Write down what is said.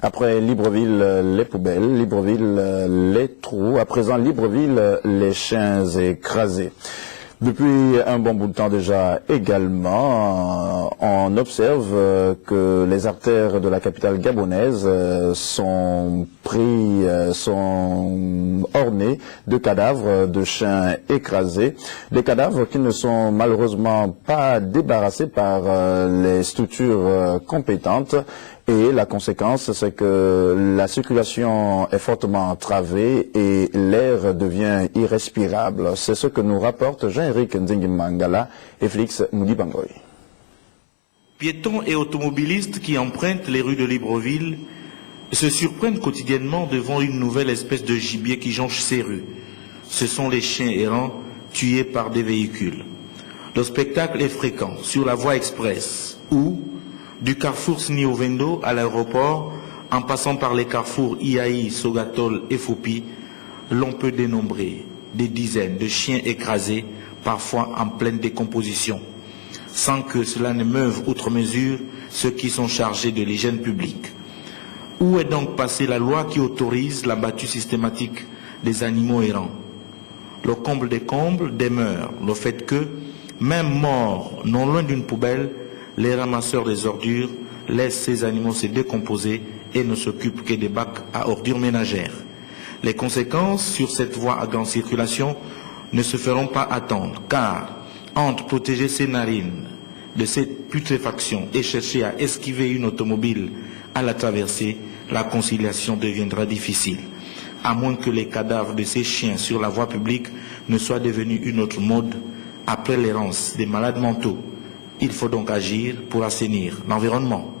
Après Libreville, les poubelles, Libreville, les trous, à présent Libreville, les chiens écrasés. Depuis un bon bout de temps déjà également, on observe que les artères de la capitale gabonaise sont ornées de cadavres de chiens écrasés, des cadavres qui ne sont malheureusement pas débarrassés par les structures compétentes. Et la conséquence, c'est que la circulation est fortement entravée et l'air devient irrespirable. C'est ce que nous rapporte Jean-Éric Ndingimangala et Félix Moudibangoy. Piétons et automobilistes qui empruntent les rues de Libreville se surprennent quotidiennement devant une nouvelle espèce de gibier qui jonche ces rues. Ce sont les chiens errants tués par des véhicules. Le spectacle est fréquent sur la voie express où, du carrefour Sniovendo à l'aéroport, en passant par les carrefours Iaï, Sogatol et Foupi, l'on peut dénombrer des dizaines de chiens écrasés, parfois en pleine décomposition, sans que cela ne meuve outre mesure ceux qui sont chargés de l'hygiène publique. Où est donc passée la loi qui autorise l'abattu systématique des animaux errants? Le comble des combles demeure le fait que, même morts non loin d'une poubelle, les ramasseurs des ordures laissent ces animaux se décomposer et ne s'occupent que des bacs à ordures ménagères. Les conséquences sur cette voie à grande circulation ne se feront pas attendre, car entre protéger ses narines de cette putréfaction et chercher à esquiver une automobile à la traversée, la conciliation deviendra difficile, à moins que les cadavres de ces chiens sur la voie publique ne soient devenus une autre mode après l'errance des malades mentaux. Il faut donc agir pour assainir l'environnement.